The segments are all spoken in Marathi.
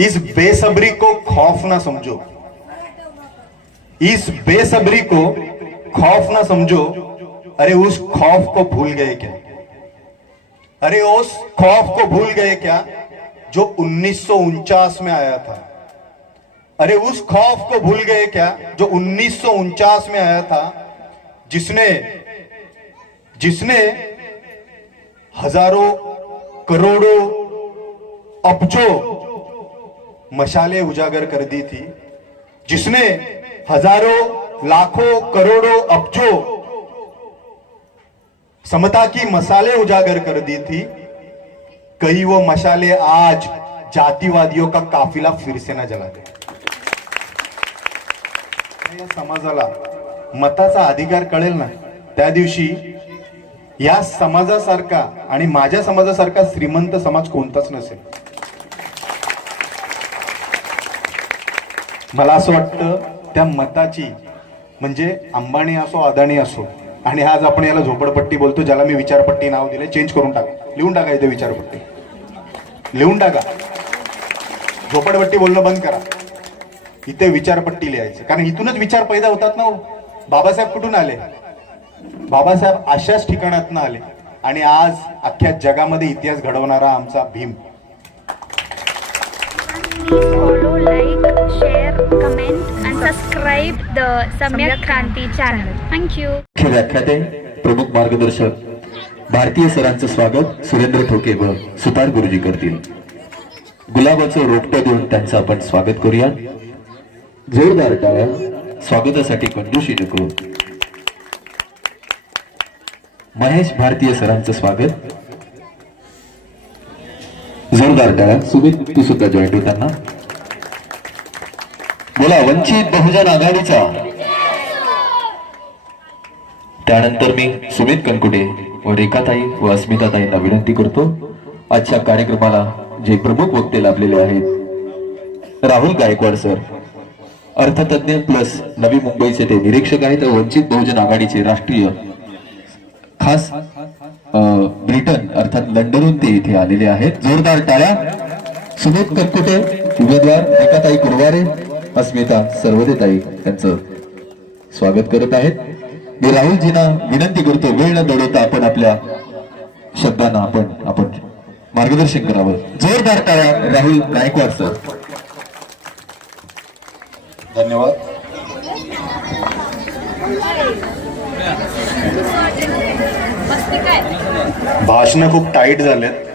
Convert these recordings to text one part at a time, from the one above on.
इस बेसब्री को खौफ ना समझो, इस बेसब्री को खौफ ना समझो। अरे उस खौफ को भूल गए क्या? अरे उस खौफ को भूल गए क्या जो 1949 में आया था? अरे उस खौफ को भूल गए क्या जो 1949 में आया था, जिसने जिसने हजारों करोड़ों अब्जों मशाले उजागर कर दी थी, जिसने हजारों लाखों करोड़ों अब्जों समता की मसाले उजागर कर दी थी। कई वो मशाले आज जातीवादियों का काफिला फिर से ना जला दे। या समाजाला मताचा अधिकार कळेल ना, त्या दिवशी या समाजासारखा आणि माझ्या समाजासारखा श्रीमंत समाज कोणताच नसेल. मला असं वाटतं त्या मताची, म्हणजे अंबानी असो अदानी असो, आणि आज आपण याला झोपडपट्टी बोलतो, ज्याला मी विचारपट्टी नाव दिले, चेंज करून टाका, लिहून टाका इथे विचारपट्टी लिहून टाका. झोपडपट्टी बोलणं बंद करा, इथे विचारपट्टी लिहायचं. कारण इथूनच विचार पैदा होतात ना. बाबासाहेब कुठून आले? बाबासाहेब अशाच ठिकाणातून आले, आणि आज अख्ख्या जगामध्ये इतिहास घडवणारा आमचा Bhim. Please follow, like, share, comment and subscribe the Samyak Kranti channel. Thank you. मुख्य व्याख्याते प्रमुख मार्गदर्शक भारतीय सरांचं स्वागत सुरेंद्र ठोके व सुतार गुरुजी करतील. गुलाबाचं रोपटं देऊन त्यांचं आपण स्वागत करूया. जोरदार टाळ्या. स्वागतासाठी कंजूशी नको. महेश भारतीय सरांचं स्वागत. जोरदार टाळ्या. सुमित तू सुद्धा जॉईंट हो त्यांना. बोला वंचित बहुजन आघाडीचा. त्यानंतर मी सुमित कनकुटे व रेखाताई व अस्मिताताईंना विनंती करतो, आजच्या कार्यक्रमाला जे प्रमुख वक्ते लाभलेले आहेत, राहुल गायकवाड सर, अर्थतज्ञ प्लस नवी मुंबईचे ते निरीक्षक आहेत, वंचित बहुजन आघाडीचे राष्ट्रीय खास ब्रिटन अर्थात लंडनहून ते इथे आलेले आहेत. जोरदार टाळ्या. सुमित कनकुटे उमेदवार, रेखाताई कुरवारे, अस्मिता सर्वदेताई त्यांचं स्वागत करत आहेत. मी राहुलजींना विनंती करतो, वेळ न दौडवता आपण आपल्या शब्दांना आपण मार्गदर्शन करावं. जोरदार टाळ्या. राहुल गायकवाड सर. धन्यवाद. भाषण खूप टाईट झालेत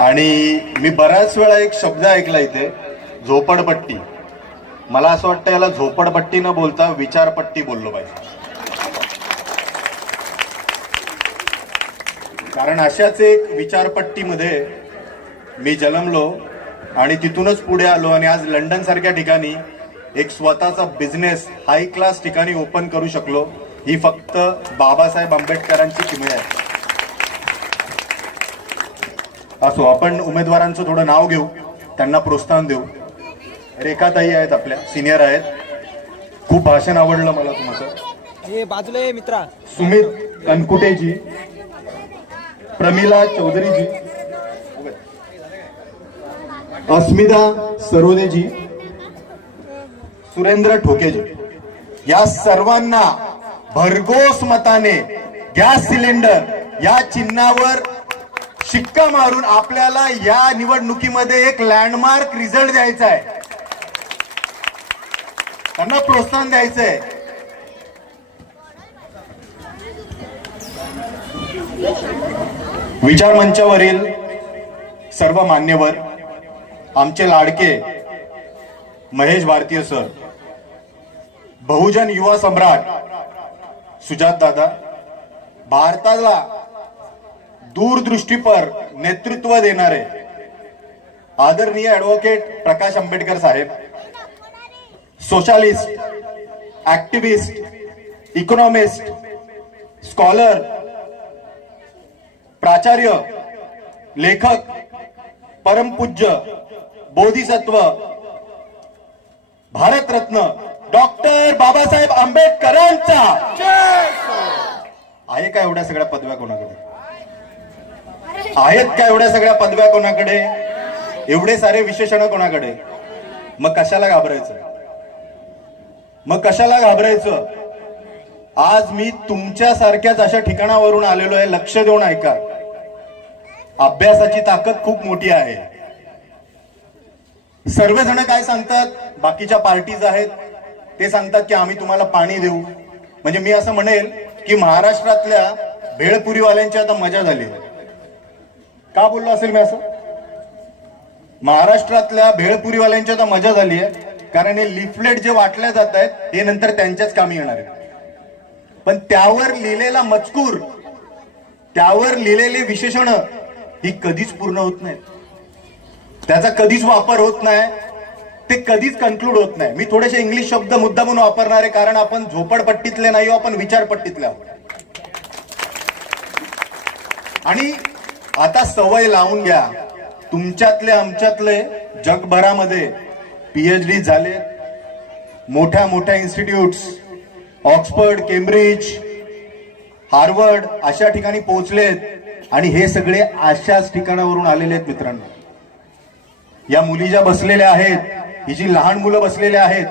आणि मी बऱ्याच वेळा एक शब्द ऐकला इथे, झोपडपट्टी. मला असं वाटतं याला झोपडपट्टी न बोलता विचारपट्टी बोललो पाहिजे. कारण अशाच एक विचारपट्टीमध्ये मी जन्मलो आणि तिथूनच पुढे आलो, आणि आज लंडन सारख्या ठिकाणी एक स्वतःचा बिझनेस हाय क्लास ठिकाणी ओपन करू शकलो. ही फक्त बाबासाहेब आंबेडकरांची किमया आहे. असो, आपण उमेदवारांचं थोडं नाव घेऊ, त्यांना प्रोत्साहन देऊ. रेखाताई आहेत, आपल्या सिनियर आहेत. खूप भाषण आवडलं मला तुमचं. बाजूला मित्रा. सुमित कनकुटेजी, प्रमिला चौधरीजी, अस्मिता सरोदेजी, सुरेंद्र ठोकेजी, या सर्वांना भरघोस मताने गॅस सिलेंडर या चिन्हावर शिक्का मारून आपल्याला या निवडणुकीमध्ये एक लँडमार्क रिझल्ट द्यायचा आहे. त्यांना प्रोत्साहन द्यायचंय. विचार मंचावरील सर्व मान्यवर, आमचे लाडके महेश भारतीय सर, बहुजन युवा सम्राट सुजात दादा, भारताला दूरदृष्टीपर नेतृत्व देणारे आदरणीय ऍडव्होकेट प्रकाश आंबेडकर साहेब, सोशलिस्ट, ऍक्टिव्हिस्ट, इकॉनॉमिस्ट, स्कॉलर, प्राचार्य, लेखक, परमपूज्य, बोधिसत्व, भारतरत्न डॉक्टर बाबासाहेब आंबेडकरांचा आहे का एवढ्या सगळ्या पदव्या कोणाकडे आहेत? का एवढ्या सगळ्या पदव्या कोणाकडे? एवढे सारे विशेषण कोणाकडे, मग कशाला घाबरायचं, मग कशाला घाबरायचं. आज मी तुमच्यासारख्याच अशा ठिकाणावरून आलेलो आहे. लक्ष देऊन ऐका. अभ्यासाची ताकद खूप मोठी आहे. सर्वजण काय सांगतात, बाकीच्या पार्टीज आहेत ते सांगतात की आम्ही तुम्हाला पाणी देऊ. म्हणजे मी असं म्हणेल की महाराष्ट्रातल्या भेळपुरीवाल्यांची आता मजा झाली. का बोललो असेल मी असं? महाराष्ट्रातल्या भेळपुरीवाल्यांची आता मजा झाली आहे, कारण हे लिफलेट जे वाटल्या जात आहेत हे नंतर त्यांच्याच कामी येणार आहे. पण त्यावर लिहिलेला मजकूर, त्यावर लिहिलेले विशेषण ही कधीच पूर्ण होत नाही, त्याचा कधीच वापर होत नाही, ते कधीच कन्क्लूड होत नाही. मी थोडेसे इंग्लिश शब्द मुद्दामून वापरणार आहे, कारण आपण झोपडपट्टीतले नाही, आपण विचारपट्टीतले आहोत. आणि आता सवय लावून घ्या, तुमच्यातले आमच्यातले जगभरामध्ये PhD झाले, मोठ्या मोठ्या इन्स्टिट्यूट्स, ऑक्सफर्ड, केम्ब्रिज, हार्वर्ड अशा ठिकाणी पोहोचलेत. आणि हे सगळे अशाच ठिकाणावरून आलेले आहेत मित्रांनो. या मुली ज्या बसलेल्या आहेत, ही जी लहान मुलं बसलेल्या आहेत,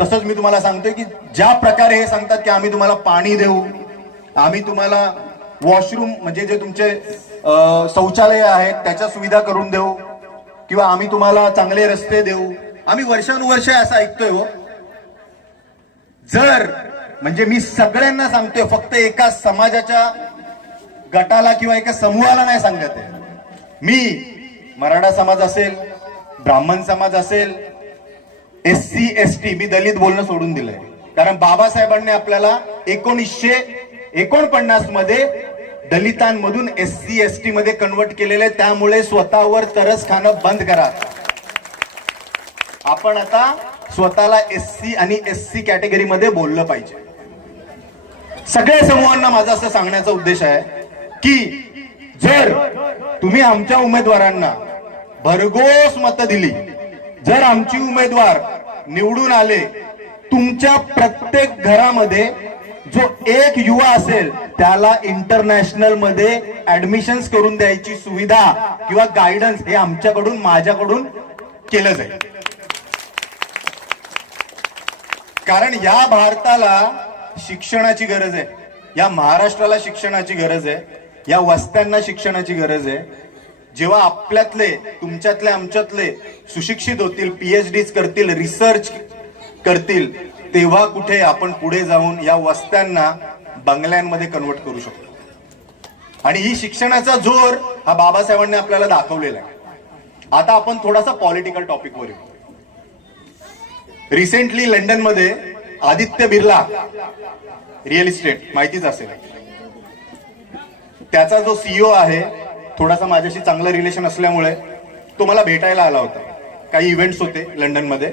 तसंच मी तुम्हाला सांगतोय की ज्या प्रकारे हे सांगतात की आम्ही तुम्हाला पाणी देऊ, आम्ही तुम्हाला वॉशरूम म्हणजे जे तुमचे शौचालय आहेत त्याच्या सुविधा करून देऊ, किंवा आम्ही तुम्हाला चांगले रस्ते देऊ, आम्ही वर्षानुवर्ष असं ऐकतोय. हो, जर म्हणजे मी सगळ्यांना सांगतोय, फक्त एका समाजाच्या गटाला किंवा एका समूहाला नाही सांगत आहे. मी मराठा समाज असेल, ब्राह्मण समाज असेल, SC ST, मी दलित बोलणं सोडून दिलंय, कारण बाबासाहेबांनी आपल्याला 1949 मध्ये दलितांमधून SC ST मध्ये कन्वर्ट केलेले. त्यामुळे स्वतःवर तरस खाणं बंद करा. आपण आता स्वतःला SC आणि SC कॅटेगरी मध्ये बोललं पाहिजे. सगळ्या समूहांना माझा असं सांगण्याचा उद्देश आहे की जर तुम्ही आमच्या उमेदवारांना भरघोस मतं दिली, जर आमची उमेदवार निवडून आले, तुमच्या प्रत्येक घरामध्ये जो एक युवा असेल त्याला इंटरनॅशनल मध्ये ऍडमिशन्स करून द्यायची सुविधा किंवा गायडन्स हे आमच्याकडून, माझ्याकडून केलं जाईल. कारण या भारताला शिक्षणाची गरज आहे, या महाराष्ट्राला शिक्षणाची गरज आहे, या वस्त्यांना शिक्षणाची गरज आहे. जेव्हा आपल्यातले, तुमच्यातले, आमच्यातले सुशिक्षित होतील, PhDs करतील, रिसर्च करतील, तेव्हा कुठे आपण पुढे जाऊन या वस्त्यांना बंगल्यांमध्ये कन्वर्ट करू शकतो. आणि ही शिक्षणाचा जोर हा बाबासाहेबांनी आपल्याला दाखवलेला आहे. आता आपण थोडासा पॉलिटिकल टॉपिकवर येऊ. रिसेंटली लंडन मध्ये आदित्य बिर्ला, रिअल इस्टेट माहितीच असेल, त्याचा जो CEO आहे, थोडासा माझ्याशी चांगलं रिलेशन असल्यामुळे तो मला भेटायला आला होता. काही इव्हेंट्स होते लंडन मध्ये.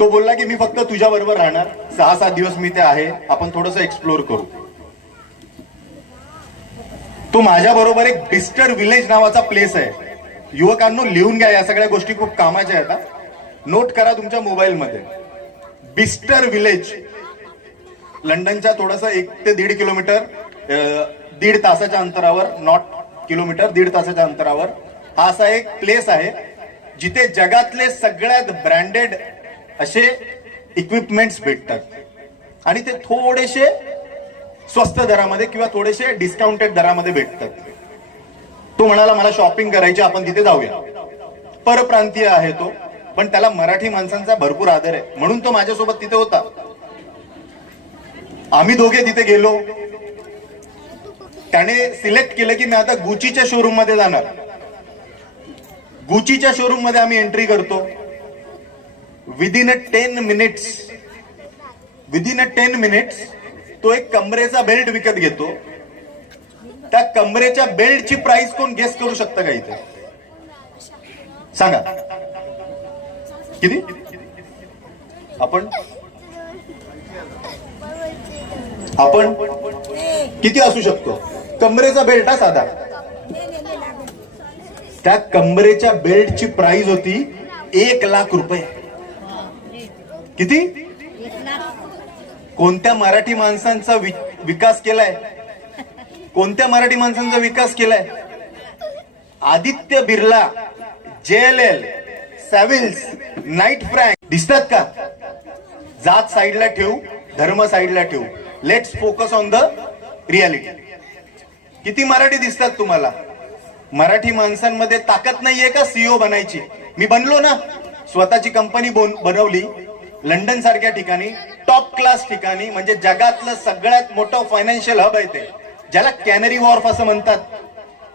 तो बोलला की मी फक्त तुझ्या बरोबर राहणार, 6-7 दिवस मी ते आहे, आपण थोडंसं एक्सप्लोर करू. तो माझ्या बरोबर एक बिस्टर विलेज नावाचा प्लेस आहे. युवकांनो लिहून घ्या, या सगळ्या गोष्टी खूप कामाच्या आहेत. नोट करा तुमच्या मोबाईल मध्ये. बिस्टर विलेज लंडनच्या थोडंसं 1 ते 1.5 किलोमीटर, 1.5 तासाच्या अंतरावर, नॉट किलोमीटर, 1.5 तासाच्या अंतरावर हा असा एक प्लेस आहे जिथे जगातले सगळ्यात ब्रँडेड असे इक्विपमेंट्स भेटतात. आणि ते थोडेसे स्वस्त दरामध्ये किंवा थोडेसे डिस्काउंटेड दरामध्ये भेटतात. तो म्हणाला मला शॉपिंग करायची, आपण तिथे जाऊया. परप्रांतीय आहे तो, पण त्याला मराठी माणसांचा भरपूर आदर आहे, म्हणून तो माझ्यासोबत तिथे होता. आम्ही दोघे तिथे गेलो. त्याने सिलेक्ट केलं की मी आता गुचीच्या शोरूम मध्ये जाणार. गुचीच्या शोरूम मध्ये आम्ही एंट्री करतो. विदिन अ 10 मिनिट्स तो एक कमरेचा बेल्ट विकत घेतो. त्या कमरेच्या बेल्टची प्राइस कोण गेस करू शकतं का इथे? सांगा किती? आपण किती असू शकतो? कमरेचा बेल्ट हा साधा. त्या कमरेच्या बेल्टची प्राइस होती 1 लाख रुपये. किती? कोणत्या मराठी माणसांचा विकास केलाय? कोणत्या मराठी माणसांचा विकास केलाय? Aditya Birla, JLL, Savills, Knight Frank दिसतात का? जात साईडला ठेवू, धर्म साईडला ठेवू, let's focus on the reality. किती मराठी दिसतात तुम्हाला? मराठी माणसांमध्ये ताकद नाहीये का CEO बनायची? मी बनलो ना, स्वतःची कंपनी बनवली लंडन सारख्या ठिकाणी, टॉप क्लास ठिकाणी, म्हणजे जगातलं सगळ्यात मोठं फायनान्शियल हब आहे ते, ज्याला कॅनरी वॉर्फ असं म्हणतात.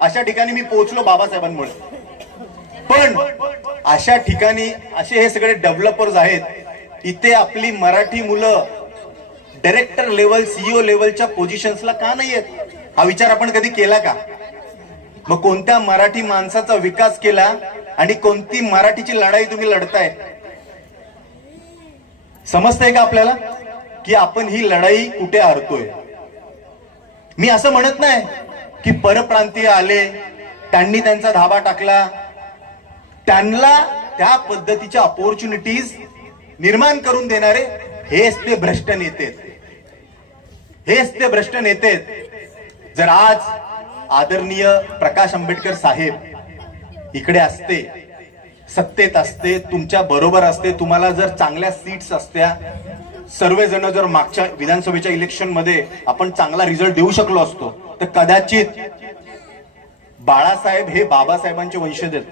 अशा ठिकाणी मी पोहोचलो बाबासाहेबांमुळे. पण अशा ठिकाणी असे हे सगळे डेव्हलपर्स आहेत, इथे आपली मराठी मुलं डायरेक्टर लेवल, CEO लेवलच्या पोझिशन्सला का नाही आहेत? हा विचार आपण कधी केला का? मग कोणत्या मराठी माणसाचा विकास केला आणि कोणती मराठीची लढाई तुम्ही लढताय? समजतंय का आपल्याला की आपण ही लढाई कुठे हारतोय? मी असं म्हणत नाही की परप्रांतीय आले, त्यांनी त्यांचा धाबा टाकला, त्यांना त्या पद्धतीच्या अपॉर्च्युनिटीज निर्माण करून देणारे हेच ते भ्रष्ट नेते, हेच ते भ्रष्ट नेते. जर आज आदरणीय प्रकाश आंबेडकर साहेब इकडे असते, सत्तेत असते, तुमच्या बरोबर असते, तुम्हाला जर चांगल्या सीट्स असत्या, सर्वजण जर मागच्या विधानसभेच्या इलेक्शन मध्ये आपण चांगला रिझल्ट देऊ शकलो असतो, तर कदाचित बाळासाहेब हे बाबासाहेबांचे वंशज आहेत.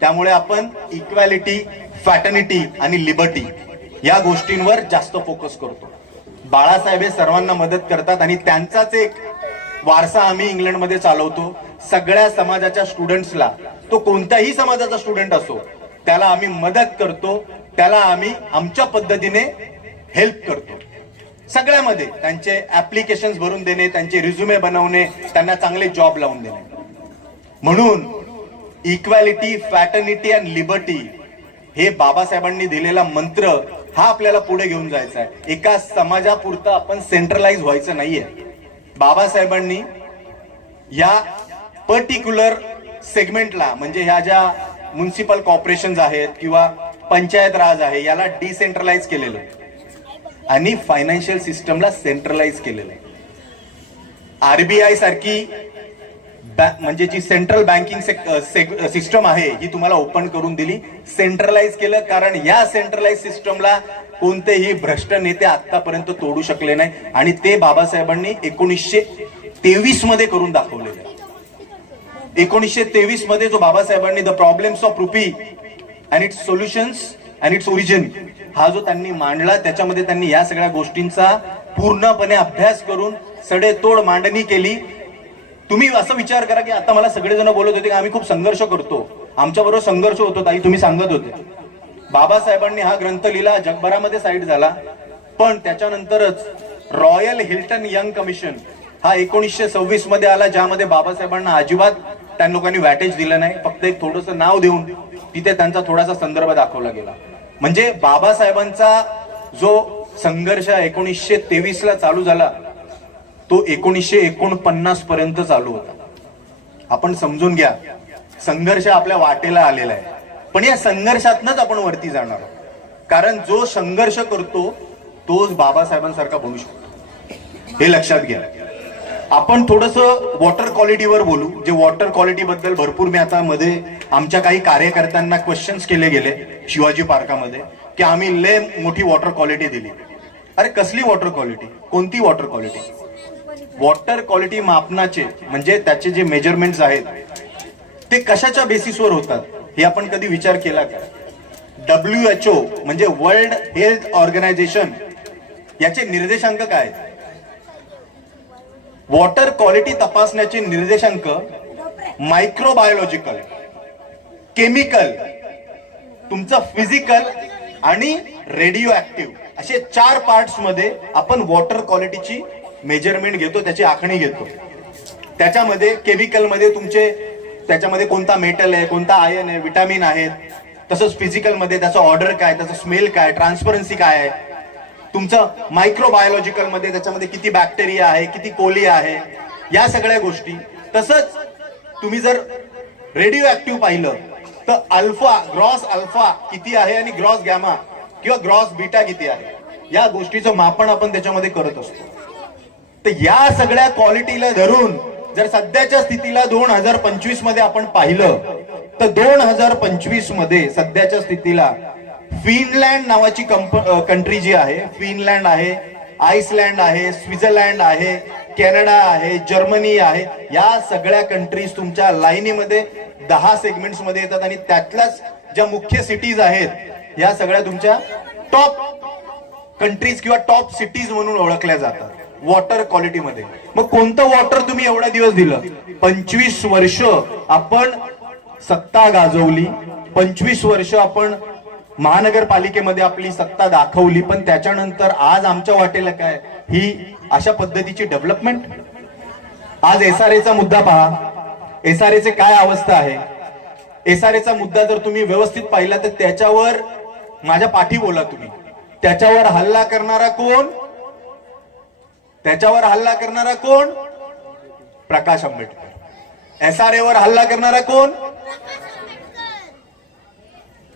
त्यामुळे आपण इक्वॅलिटी, फॅटर्निटी आणि लिबर्टी या गोष्टींवर जास्त फोकस करतो. बाळासाहेब हे सर्वांना मदत करतात आणि त्यांचाच एक वारसा आम्ही इंग्लंडमध्ये चालवतो. सगळ्या समाजाच्या स्टुडंट्सला, तो कोणत्याही समाजाचा स्टुडंट असो, त्याला आम्ही मदत करतो, त्याला आम्ही आमच्या पद्धतीने हेल्प करतो. सगळ्यामध्ये त्यांचे ऍप्लिकेशन्स भरून देणे, त्यांचे रिझ्युमे बनवणे, त्यांना चांगले जॉब लावून देणे. म्हणून इक्वॅलिटी, फॅटर्निटी अँड लिबर्टी हे बाबासाहेबांनी दिलेला मंत्र हा आपल्याला पुढे घेऊन जायचा आहे. एका समाजापुरतं आपण सेंट्रलाइज व्हायचं नाहीये. बाबासाहेबांनी या पर्टिक्युलर सेगमेंटला, म्हणजे ह्या ज्या म्युनिसिपल कॉर्पोरेशन आहेत किंवा पंचायत राज आहे, याला डिसेंट्रलाइज केलेलं आणि फायनान्शियल सिस्टमला सेंट्रलाइज केलेलं आहे. RBI सारखी म्हणजे जी सेंट्रल बँकिंग सिस्टम आहे ही तुम्हाला ओपन करून दिली, सेंट्रलाइज केलं. कारण या सेंट्रलाइज सिस्टमला कोणतेही भ्रष्ट नेते आतापर्यंत तोडू शकले नाही आणि ते बाबासाहेबांनी 1923 मध्ये करून दाखवलेलं आहे. 1923 मध्ये जो बाबासाहेबांनी the problems of rupee and it's solutions and its origin हा जो त्यांनी मांडला, त्याच्यामध्ये त्यांनी या सगळ्या गोष्टींचा पूर्णपणे अभ्यास करून सडेतोड मांडणी केली. तुम्ही असं विचार करा की आता मला सगळेजण बोलत होते की आम्ही खूप संघर्ष करतो, आमच्या बरोबर संघर्ष होतो ताई, तुम्ही सांगत होते. बाबासाहेबांनी हा ग्रंथ लिहिला, जगभरामध्ये साईट झाला, पण त्याच्यानंतरच रॉयल हिल्टन यंग कमिशन हा 1926 मध्ये आला, ज्यामध्ये बाबासाहेबांना अजिबात त्या लोकांनी वॅटेज दिलं नाही, फक्त एक थोडस नाव देऊन तिथे त्यांचा थोडासा संदर्भ दाखवला गेला. म्हणजे बाबासाहेबांचा जो संघर्ष 1923 ला चालू झाला तो 1949 पर्यंत चालू होता. आपण समजून घ्या, संघर्ष आपल्या वाटेला आलेला आहे, पण या संघर्षातनच आपण वरती जाणार आहोत. कारण जो संघर्ष करतो तोच बाबासाहेबांसारखा बनू शकतो, हे लक्षात घ्या. आपण थोडस वॉटर क्वालिटीवर बोलू. जे वॉटर क्वालिटी बद्दल भरपूर मी आता मध्ये आमच्या काही कार्यकर्त्यांना क्वेश्चन्स केले गेले शिवाजी पार्कामध्ये की आम्ही लय मोठी वॉटर क्वालिटी दिली. अरे कसली वॉटर क्वालिटी? कोणती वॉटर क्वालिटी? वॉटर क्वालिटी मापनाचे म्हणजे त्याचे जे मेजरमेंट्स आहेत ते कशाच्या बेसिसवर होतात हे आपण कधी विचार केला का? WHO म्हणजे वर्ल्ड हेल्थ ऑर्गनायझेशन याचे निर्देशांक काय? वॉटर क्वालिटी तपासण्याचे निर्देशांक मायक्रोबायोलॉजिकल, केमिकल, तुमचं फिजिकल आणि रेडिओ ऍक्टिव्ह असे 4 पार्ट्स मध्ये आपण वॉटर क्वालिटीची मेजरमेंट घेतो, त्याची आखणी घेतो. त्याच्यामध्ये केमिकल मध्ये तुमचे त्याच्यामध्ये कोणता मेटल आहे, कोणता आयन आहे, विटामिन आहेत. तसंच फिजिकल मध्ये त्याचं ऑर्डर काय, त्याचं स्मेल काय, ट्रान्सपरन्सी काय आहे. तुमचं मायक्रोबायोलॉजिकल मध्ये त्याच्यामध्ये किती बॅक्टेरिया आहे, किती कोली आहे, या सगळ्या गोष्टी. तसंच तुम्ही जर रेडिओ ऍक्टिव्ह पाहिलं तर अल्फा, ग्रॉस अल्फा किती आहे आणि ग्रॉस गॅमा किंवा ग्रॉस बीटा किती आहे, या गोष्टीचं मापन आपण त्याच्यामध्ये करत असतो. तर या सगळ्या क्वालिटीला धरून जर सध्याच्या स्थितीला 2025 मध्ये आपण पाहिलं तर 2025 मध्ये सध्याच्या स्थितीला फिनलँड नावाची कंट्री जी आहे, फिनलँड आहे, आइसलँड आहे, स्वित्झर्लंड आहे, कॅनडा आहे, जर्मनी आहे, या सगळ्या कंट्रीज तुमच्या लाईनीमध्ये 10 सेगमेंट्स मध्ये येतात आणि त्यातल्याच ज्या मुख्य सिटीज आहेत या सगळ्या तुमच्या टॉप कंट्रीज किंवा टॉप सिटीज म्हणून ओळखल्या जातात वॉटर क्वालिटीमध्ये. मग कोणतं वॉटर तुम्ही एवढा दिवस दिलं? 25 वर्ष आपण सत्ता गाजवली, 25 वर्ष आपण महानगरपालिकेमध्ये आपली सत्ता दाखवली, पण त्याच्यानंतर आज आमच्या वाटेला काय? ही अशा पद्धतीची डेव्हलपमेंट. आज एसआरएचा मुद्दा पहा, एसआरएचे काय अवस्था आहे. एसआरएचा मुद्दा जर तुम्ही व्यवस्थित पाहिला तर त्याच्यावर माझ्या पाठी बोला तुम्ही. त्याच्यावर हल्ला करणारा कोण? त्याच्यावर हल्ला करणारा कोण? प्रकाश आंबेडकर. एसआरए वर हल्ला करणारा कोण?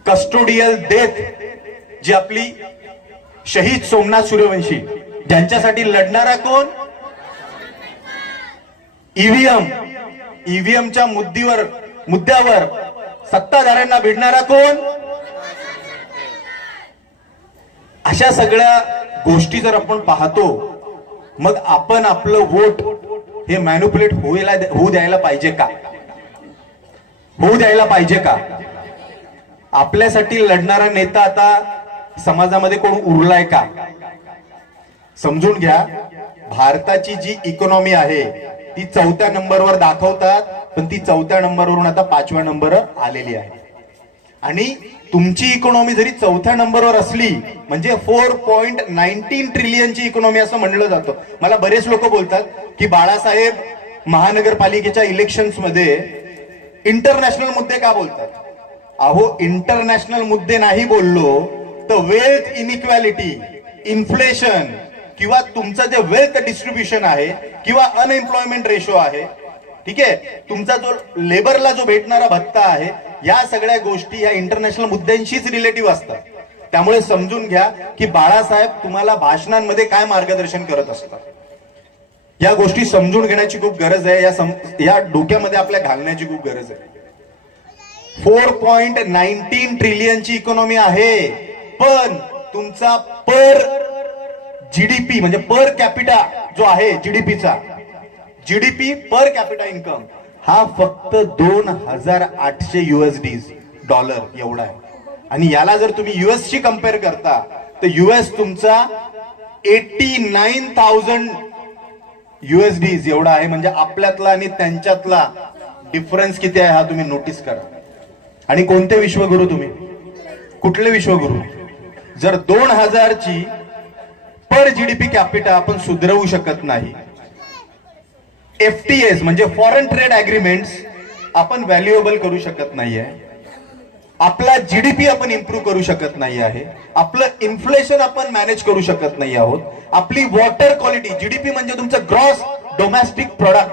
कस्टोडियल डेथ जी आपली शहीद सोमनाथ सूर्यवंशी, ज्यांच्यासाठी लढणारा कोण? ईव्हीएम. ईव्हीएमच्या मुद्द्यावर सत्ताधाऱ्यांना भिडणारा कोण? अशा सगळ्या गोष्टी जर आपण पाहतो, मग आपण आपलं वोट हे मॅन्युप्युलेट होऊ द्यायला पाहिजे का? होऊ द्यायला पाहिजे का? आपल्यासाठी लढणारा नेता आता समाजामध्ये कोण उरलाय का? समजून घ्या, भारताची जी इकॉनॉमी आहे ती 4थ्या नंबरवर दाखवतात, पण ती 4थ्या नंबरवरून आता 5व्या नंबरवर आलेली आहे. आणि तुमची इकॉनॉमी जरी 4थ्या नंबरवर असली म्हणजे 4.19 ट्रिलियनची इकॉनॉमी असं म्हणलं जातं. मला बरेच लोक बोलतात की बाळासाहेब महानगरपालिकेच्या इलेक्शन्स मध्ये इंटरनॅशनल मुद्दे का बोलतात? अहो, इंटरनॅशनल मुद्दे नाही बोललो तर वेल्थ इनइक्वॅलिटी, इन्फ्लेशन किंवा तुमचं जे वेल्थ डिस्ट्रीब्युशन आहे किंवा अनएम्प्लॉयमेंट रेशो आहे, ठीक आहे, तुमचा जो लेबरला जो भेटणारा भत्ता आहे, या सगळ्या गोष्टी या इंटरनॅशनल मुद्द्यांशीच रिलेटिव्ह असतात. त्यामुळे समजून घ्या की बाळासाहेब तुम्हाला भाषणांमध्ये काय मार्गदर्शन करत असतात. या गोष्टी समजून घेण्याची खूप गरज आहे, या डोक्यामध्ये आपल्या घालण्याची खूप गरज आहे. 4.19 ट्रिलियनची इकॉनॉमी आहे, पण तुमचा पर जीडीपी म्हणजे पर कॅपिटा जो आहे जीडीपीचा, जीडीपी पर कॅपिटा इन्कम हा फक्त $2,800 डॉलर एवढा आहे. आणि याला जर तुम्ही युएस शी कम्पेअर करता तर युएस तुमचा 89,000 USD एवढा आहे. म्हणजे आपल्यातला आणि त्यांच्यातला डिफरन्स किती आहे हा तुम्ही नोटीस करा. आणि कोणते विश्वगुरु तुम्ही? कुठले विश्वगुरु? जर 2000 ची पर जीडीपी कॅपिटा आपण सुधारवू शकत नाही, FTAs म्हणजे फॉरेन ट्रेड अग्रीमेंट्स आपण व्हॅल्युएबल करू शकत नाहीये, आपला जीडीपी आपण इम्प्रूव्ह करू शकत नाही आहे, आपलं इन्फ्लेशन आपण मॅनेज करू शकत नाही आहोत, आपली वॉटर क्वालिटी, जीडीपी म्हणजे तुमचं ग्रॉस डोमेस्टिक प्रोडक्ट,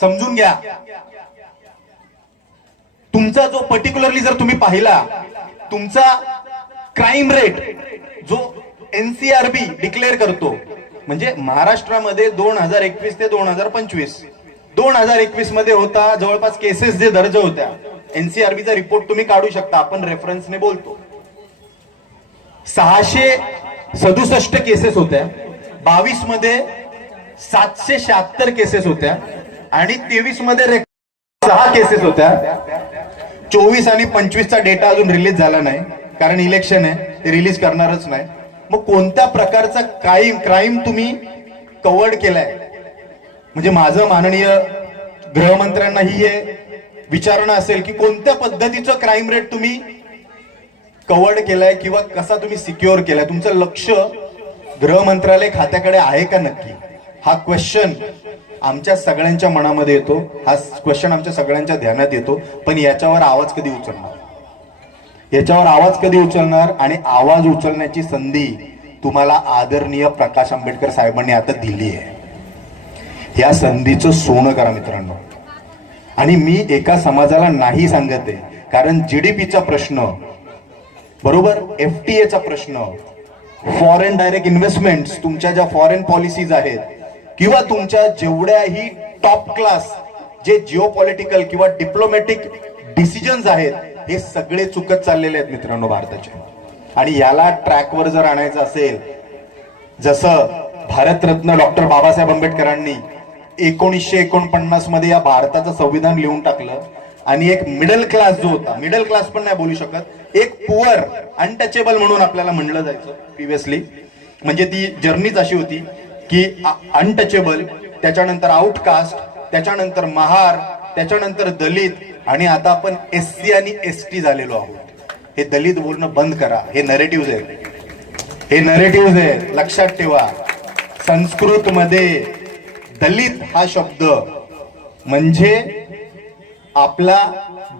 समजून घ्या. तुमचा जो पर्टिक्युलरली जर तुम्ही पाहिला, तुमचा क्राईम रेट जो NCRB डिक्लेअर करतो, म्हणजे महाराष्ट्रामध्ये 2021 ते 2021 मध्ये होता जवळपास केसेस जे दर्ज होत्या, NCRBचा रिपोर्ट तुम्ही काढू शकता, आपण रेफरन्सने बोलतो. 667 केसेस होत्या, 22 मध्ये 776 केसेस होत्या आणि 23 मध्ये 6 केसेस होत्या. 24 आणि 25चा डेटा अजून रिलीज झाला नाही, कारण इलेक्शन आहे, ते रिलीज करणारच नाही. मग कोणत्या प्रकारचा क्राईम तुम्ही कव्हर्ड केलाय? म्हणजे माझं माननीय गृहमंत्र्यांनाही हे विचारणं असेल की कोणत्या पद्धतीचं क्राईम रेट तुम्ही कव्हर्ड केलाय किंवा कसा तुम्ही सिक्युअर केलाय? तुमचं लक्ष गृह मंत्रालय खात्याकडे आहे का नक्की? हा क्वेश्चन आमच्या सगळ्यांच्या मनामध्ये येतो, हा क्वेश्चन आमच्या सगळ्यांच्या ध्यानात येतो. पण याच्यावर आवाज कधी उचलणार? याच्यावर आवाज कधी उचलणार? आणि आवाज उचलण्याची संधी तुम्हाला आदरणीय प्रकाश आंबेडकर साहेबांनी आता दिली आहे. या संधीचं सोनं करा मित्रांनो. आणि मी एका समाजाला नाही सांगत आहे, कारण जीडीपीचा प्रश्न बरोबर, FTAचा प्रश्न, फॉरेन डायरेक्ट इन्व्हेस्टमेंट, तुमच्या ज्या फॉरेन पॉलिसीज आहेत किंवा तुमच्या जेवढ्याही टॉप क्लास जे जिओ पॉलिटिकल किंवा डिप्लोमॅटिक डिसिजन्स आहेत हे सगळे चुकत चाललेले आहेत मित्रांनो भारताचे. आणि याला ट्रॅकवर जर आणायचं असेल, जसं भारतरत्न डॉक्टर बाबासाहेब आंबेडकरांनी 1949 मध्ये या भारताचं संविधान लिहून टाकलं आणि एक मिडल क्लास जो होता, मिडल क्लास पण नाही बोलू शकत, एक पुअर अनटचेबल म्हणून आपल्याला म्हणलं जायचं प्रिव्हियसली, म्हणजे ती जर्नीच अशी होती की अनटचेबल, त्याच्यानंतर आउटकास्ट, त्याच्यानंतर महार, त्याच्यानंतर दलित, आणि आता आपण SC आणि ST झालेलो आहोत. हे दलित बोलणं बंद करा. हे नरेटिव्ह आहे, हे नरेटिव्ह आहे, लक्षात ठेवा. संस्कृत मध्ये दलित हा शब्द म्हणजे आपला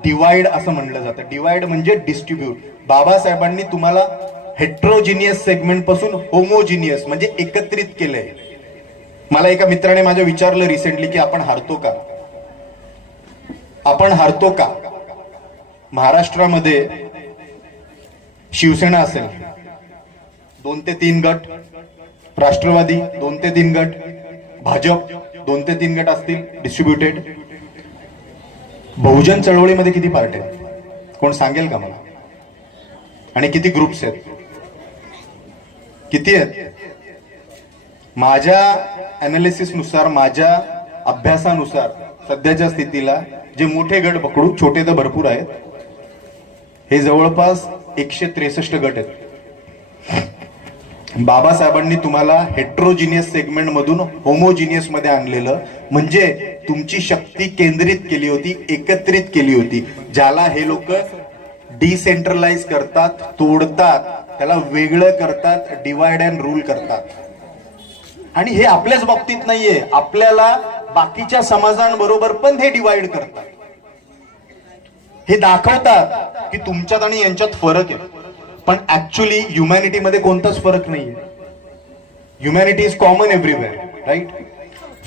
डिवाइड असं म्हणलं जातं. डिवाइड म्हणजे डिस्ट्रीब्यूट. बाबासाहेबांनी तुम्हाला हेट्रोजिनियस सेगमेंट पासून होमोजिनियस म्हणजे एकत्रित केलंय. मला एका मित्राने माझ्या विचारलं रिसेंटली की आपण हारतो का, आपण हारतो का. महाराष्ट्रामध्ये शिवसेना असेल 2 ते 3 गट, राष्ट्रवादी 2 ते 3 गट, भाजप 2 ते 3 गट असतील डिस्ट्रीब्युटेड. बहुजन चळवळीमध्ये किती पार्टी आहेत कोण सांगेल का मला, आणि किती ग्रुप्स आहेत, किती आहेत. माझ्या अनालिसिस नुसार, माझ्या अभ्यासानुसार सध्याच्या स्थितीला जे मोठे गट पकडू, छोटे तर भरपूर आहेत, हे जवळपास 163 गट आहेत. बाबासाहेबांनी तुम्हाला हेट्रोजिनियस सेगमेंट मधून होमोजिनियस मध्ये आणलेलं, म्हणजे तुमची शक्ती केंद्रित केली होती, एकत्रित केली होती. ज्याला हे लोक डिसेंट्रलाइज करतात, तोडतात, त्याला वेगळं करतात, डिवाइड अँड रूल करतात. आणि हे आपल्याच बाबतीत नाहीये, आपल्याला बाकीच्या समाजांबरोबर पण हे डिवाइड करतात. हे दाखवतात की तुमच्यात आणि यांच्यात फरक आहे, पण ऍक्च्युली ह्युमॅनिटी मध्ये कोणताच फरक नाहीये. Humanity is common everywhere, right.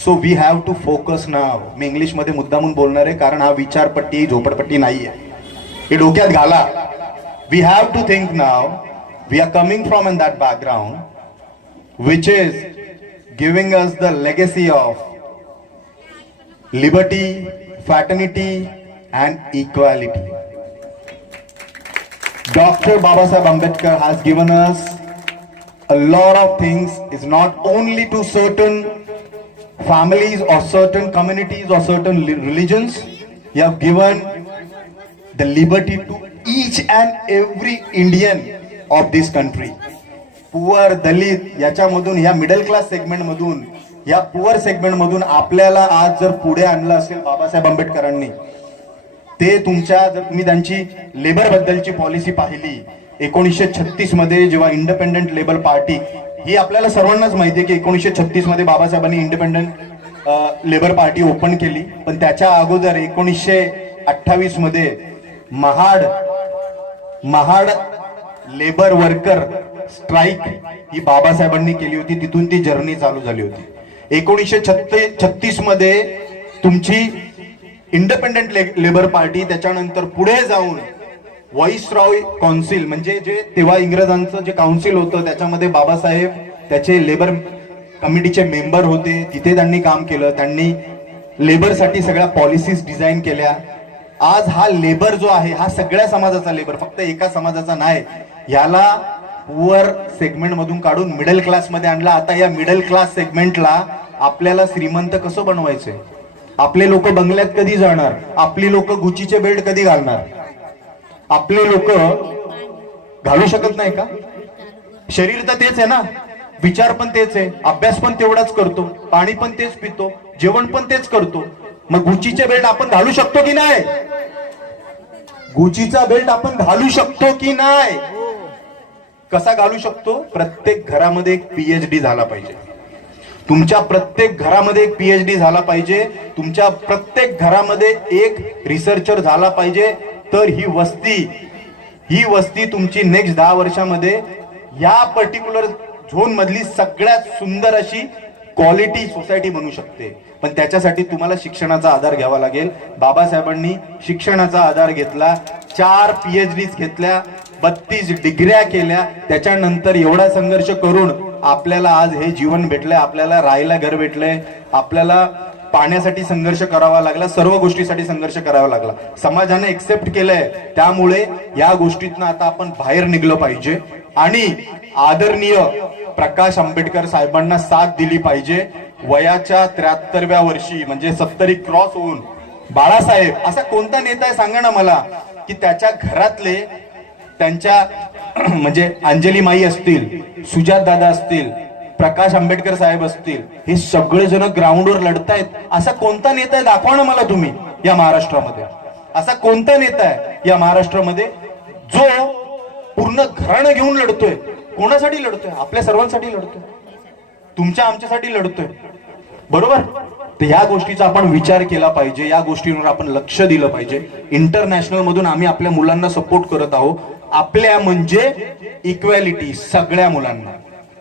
So we have to focus now. मी इंग्लिश मध्ये मुद्दामून बोलणार आहे कारण हा विचारपट्टी झोपडपट्टी नाहीये, हे डोक्यात घाला. We have to think now. We are coming from in that background which is giving us the legacy of liberty, fraternity and equality. Dr. Babasaheb Ambedkar has given us a lot of things. It's not only to certain families or certain communities or certain religions. He have given the liberty to each and every Indian of this country. Poor, Dalit याच्यामधून, या मिडल क्लास सेगमेंट मधून, या पुअर सेगमेंट मधून आपल्याला आज जर पुढे आणलं असेल बाबासाहेब आंबेडकरांनी, ते तुमच्या, जर तुम्ही त्यांची लेबर बद्दलची पॉलिसी पाहिली 1936 मध्ये, जेव्हा इंडिपेंडंट लेबर पार्टी, ही आपल्याला सर्वांनाच माहिती आहे की 1936 मध्ये बाबासाहेबांनी इंडिपेंडंट लेबर पार्टी ओपन केली. पण त्याच्या अगोदर 1928 मध्ये महाड लेबर वर्कर स्ट्राईक ही बाबासाहेबांनी केली होती. तिथून ती जर्नी चालू झाली होती. 1936 मध्ये तुमची इंडिपेंडंट लेबर पार्टी, त्याच्यानंतर पुढे जाऊन व्हाईसरॉय काउन्सिल, म्हणजे जे तेव्हा इंग्रजांचं जे काउन्सिल होतं त्याच्यामध्ये बाबासाहेब त्याचे लेबर कमिटीचे मेंबर होते. तिथे त्यांनी काम केलं. त्यांनी लेबरसाठी सगळ्या पॉलिसीज डिझाईन केल्या. आज हा लेबर जो आहे हा सगळ्या समाजाचा लेबर, फक्त एका समाजाचा नाही. याला पुअर सेगमेंट मधून काढून मिडल क्लास मध्ये आणला. आता या मिडल क्लास सेगमेंटला आपल्याला श्रीमंत कसं बनवायचंय? आपले लोक बंगल्यात कधी जाणार? आपली लोक गुचीचे बेल्ट कधी घालणार? आपले लोक घालू शकत नाही का? शरीर तर तेच आहे ना, विचार पण तेच आहे, अभ्यास पण तेवढाच करतो, पाणी पण तेच पितो, जेवण पण तेच करतो. मग गुचीचे बेल्ट आपण घालू शकतो की नाही? गुचीचा बेल्ट आपण घालू शकतो की नाही? कसा घालू शकतो? प्रत्येक घरामध्ये एक PhD झाला पाहिजे. तुमच्या प्रत्येक घरामध्ये एक PhD झाला पाहिजे. तुमच्या प्रत्येक घरामध्ये एक रिसर्चर झाला पाहिजे. तर ही वस्ती तुमची नेक्स्ट 10 वर्षामध्ये या पर्टिक्युलर झोन मधली सगळ्यात सुंदर अशी क्वालिटी सोसायटी बनू शकते. पण त्याच्यासाठी तुम्हाला शिक्षणाचा आधार घ्यावा लागेल. बाबासाहेबांनी शिक्षणाचा आधार घेतला, 4 PhDs घेतल्या, 32 डिग्र्या केल्या. त्याच्यानंतर एवढा संघर्ष करून आपल्याला आज हे जीवन भेटलंय, आपल्याला राहायला घर भेटलंय, आपल्याला पाण्यासाठी संघर्ष करावा लागला, सर्व गोष्टीसाठी संघर्ष करावा लागला. समाजाने एक्सेप्ट केलंय, त्यामुळे या गोष्टीतनं आता आपण बाहेर निघलो पाहिजे आणि आदरणीय प्रकाश आंबेडकर साहेबांना साथ दिली पाहिजे. वयाच्या 73व्या वर्षी म्हणजे 70 क्रॉस होऊन बाळासाहेब असा कोणता नेता आहे सांगा ना मला, की त्याच्या घरातले त्यांच्या म्हणजे अंजली माई असतील, सुजात दादा असतील, प्रकाश आंबेडकर साहेब असतील, हे सगळेजण ग्राउंडवर लढतायत. असा कोणता नेता आहे दाखवा ना मला तुम्ही या महाराष्ट्रामध्ये. असा कोणता नेता आहे या महाराष्ट्रामध्ये जो पूर्ण घराणं घेऊन लढतोय? कोणासाठी लढतोय? आपल्या सर्वांसाठी लढतोय, तुमच्या आमच्यासाठी लढतोय, बरोबर? तर या गोष्टीचा आपण विचार केला पाहिजे, या गोष्टींवर आपण लक्ष दिलं पाहिजे. इंटरनॅशनल मधून आम्ही आपल्या मुलांना सपोर्ट करत आहोत. आपल्या म्हणजे इक्वॅलिटी, सगळ्या मुलांना,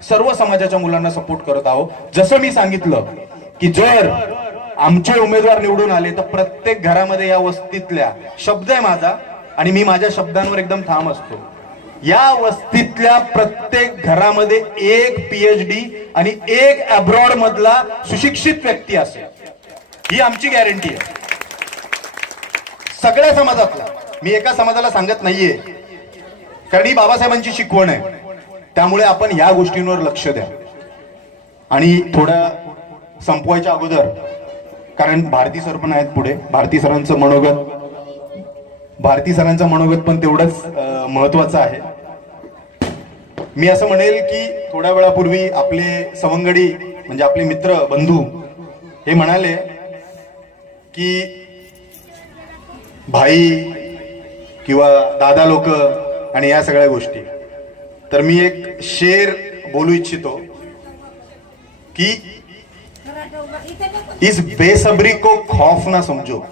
सर्व समाजाच्या मुलांना सपोर्ट करत आहोत. जसं मी सांगितलं की जर आमचे उमेदवार निवडून आले तर प्रत्येक घरामध्ये या वस्तीतल्या, शब्द आहे माझा आणि मी माझ्या शब्दांवर एकदम ठाम असतो, या वस्तीतल्या प्रत्येक घरामध्ये एक PhD आणि एक अब्रॉड मधला सुशिक्षित व्यक्ती असेल, ही आमची गॅरंटी आहे. सगळ्या समाजातला, मी एका समाजाला सांगत नाहीये, कारण ही बाबासाहेबांची शिकवण आहे. त्यामुळे आपण या गोष्टींवर लक्ष द्या. आणि थोडं संपवायच्या अगोदर, कारण भारती सर पण आहेत पुढे, भारती सरांचं मनोगत पण तेवढंच महत्वाचं आहे. मी असं म्हणेल की थोड्या वेळापूर्वी आपले सवंगडी म्हणजे आपले मित्र बंधू हे म्हणाले की भाई किंवा दादा लोक आणि या सगळ्या गोष्टी. तर मी एक शेर बोलू इच्छितो की इस बेसब्री को खौफ ना समझो.